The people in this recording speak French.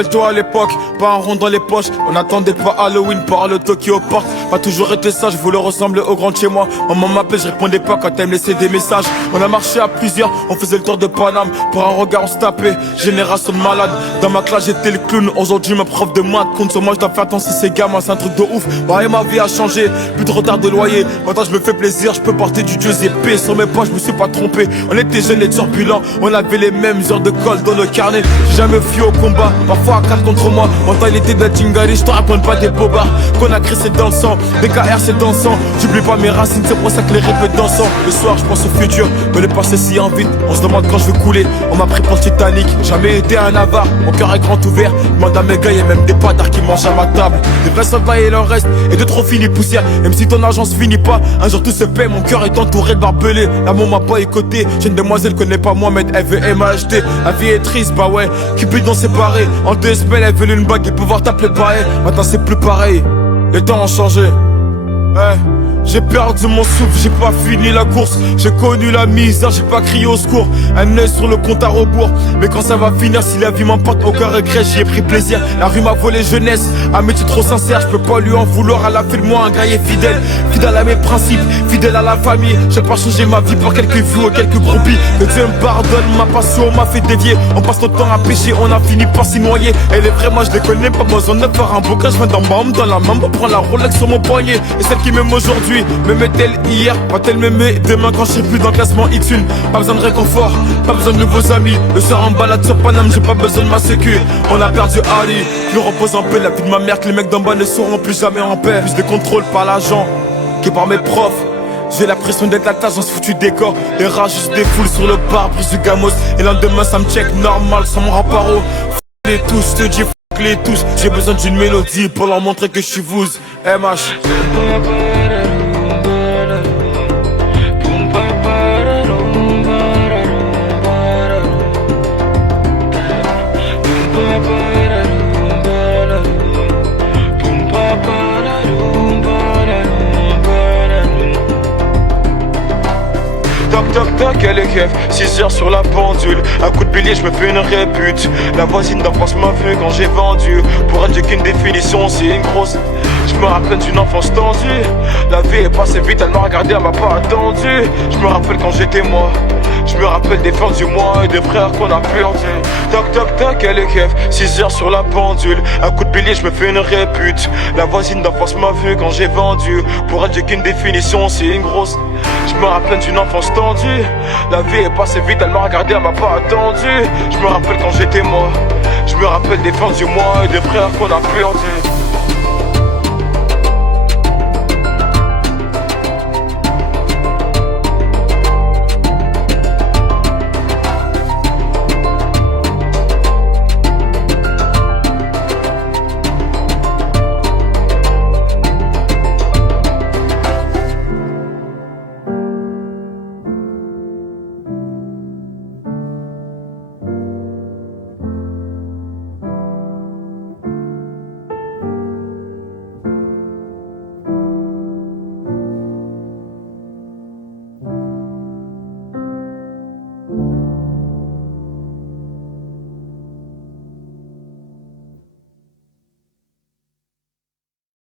Rappelle-toi à l'époque, pas un rond dans les poches. On attendait pas Halloween par le Tokyo Park. Pas toujours été sage, je voulais ressembler au grand de chez moi. Maman m'appelait, je répondais pas quand elle me laissait des messages. On a marché à plusieurs, on faisait le tour de Paname. Pour un regard on se tapait, génération de malade. Dans ma classe j'étais le clown, aujourd'hui ma prof de maths compte sur moi, je dois faire attention c'est gamins, c'est un truc de ouf. Bah et ma vie a changé, plus de retard de loyer. Maintenant je me fais plaisir, je peux porter du Dieu épée. Sur mes poches je me suis pas trompé, on était jeunes et turbulents. On avait les mêmes heures de colle dans le carnet. J'ai jamais fui au combat, parfois à 4 contre moi. Mentalité de Tingari, je te raconte pas des bobards. Qu'on a créé c'est dans le sang, BKR c'est dans le sang. J'oublie pas mes racines, c'est pour ça que les rythmes dansant. Le soir je pense au futur, mais le passé si en vite. On se demande quand je vais couler, on m'a pris pour le Titanic. Jamais été un avare, mon cœur est grand ouvert. Demande à mes gars, y'a même des patards qui mangent à ma table. Des vrais soldats il en reste, et de trop finis poussière. Même si ton argent se finit pas, un jour tout se paie. Mon cœur est entouré de barbelés. L'amour m'a pas écouté, j'ai une demoiselle connaît pas Mohamed, elle veut MHD. La vie est triste, bah ouais, Cupidon séparé. En 2 semaines elle veut une bague et pouvoir t'appeler pareil. Maintenant c'est plus pareil, les temps ont changé. Ouais. J'ai perdu mon souffle, j'ai pas fini la course. J'ai connu la misère, j'ai pas crié au secours. Un œil sur le compte à rebours. Mais quand ça va finir, si la vie m'emporte, aucun regret, j'y ai pris plaisir. La rue m'a volé jeunesse, un métier trop sincère. Je peux pas lui en vouloir, elle a fait de moi un guerrier fidèle. Fidèle à mes principes, fidèle à la famille. J'ai pas changé ma vie pour quelques vues ou quelques groupies. Que Dieu me pardonne, ma passion m'a fait dévier. On passe notre temps à pêcher, on a fini par s'y noyer. Elle est vraie, moi je les connais, pas besoin de faire un bouquin. Je viens dans la main, prends la Rolex sur mon poignet. Et celle qui m'aime aujourd'hui m'aimait-elle hier, va-t-elle m'aimer demain quand je serai plus dans le classement X1? Pas besoin de réconfort, pas besoin de nouveaux amis. Le soir en balade sur Paname, j'ai pas besoin de ma sécu. On a perdu Ali, je repose en paix. La vie de ma mère que les mecs d'en bas ne seront plus jamais en paix. Plus de contrôle par l'agent que par mes profs. J'ai l'impression d'être la tâche dans ce foutu décor. Les rats juste des foules sur le bar, brise du gamos. Et le lendemain ça me check normal sans mon rapparo. F*** les tous, je te dis f*** les tous. J'ai besoin d'une mélodie pour leur montrer que je suis vous. MH. Toc toc toc, elle est keuf, 6 heures sur la pendule. Un coup de bélier, je me fais une répute. La voisine d'en face m'a vu quand j'ai vendu. Pour elle, j'ai qu'une définition, c'est une grosse. Je me rappelle d'une enfance tendue. La vie est passée vite, elle m'a regardé, elle m'a pas attendu. Je me rappelle quand j'étais moi. Je me rappelle des fins du mois et des frères qu'on a perdu. Toc toc toc, elle est keuf, 6 heures sur la pendule. Un coup de bélier, je me fais une répute. La voisine d'en face m'a vu quand j'ai vendu. Pour elle, j'ai qu'une définition, c'est une grosse. Je me rappelle d'une enfance tendue. La vie est passée vite, elle m'a regardé, elle m'a pas attendu. Je me rappelle quand j'étais moi. Je me rappelle des fins du mois et des frères qu'on a perdu.